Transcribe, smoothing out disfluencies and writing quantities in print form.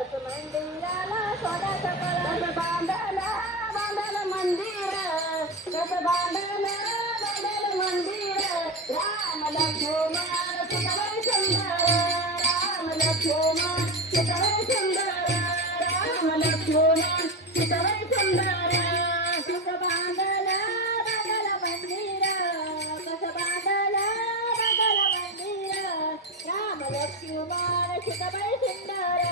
मंदिराला सोन्याचं कळस बांधला बांधलं मंदिर कसं बांधलं मंदिर राम लक्ष्मण सीताबाई सुंदर राम लक्ष्मण सीताबाई सुंदर राम लक्ष्मण सीताबाई सुंदर कसं बांधलं मंदिर कसं बांधलं मंदिर राम लक्ष्मण सीताबाई सुंदर